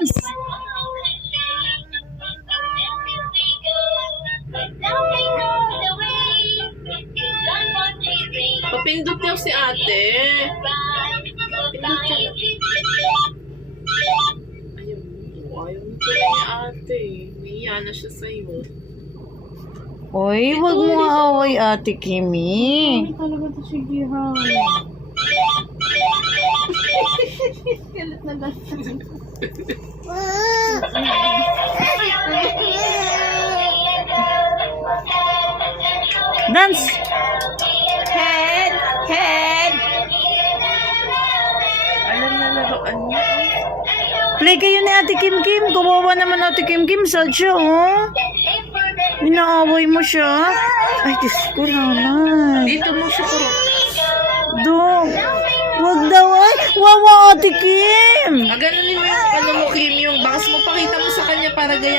dance! Papindot niyo si ate. Pindot siya. Ayaw mo pala ni ate. Umiiya na siya sa'yo. Oy, wag mo away, Ate Kimi. Ay, talaga to si Gihan. Galit na galit. Dance! Head! Head! Alam na laruan niya. Play kayo ni Ate Kim Kim. Kawawa naman Ate Kim Kim. Sad siya, oh. Inaaway mo siya. Ay, Diyos ko, nanay. Dito mo siya puro. Dong. Wag daw, ay. Wawa, Ate Kim. Ganunin mo yung ano mo, Kim, yung bangs mo. Pakita mo sa kanya para gaya.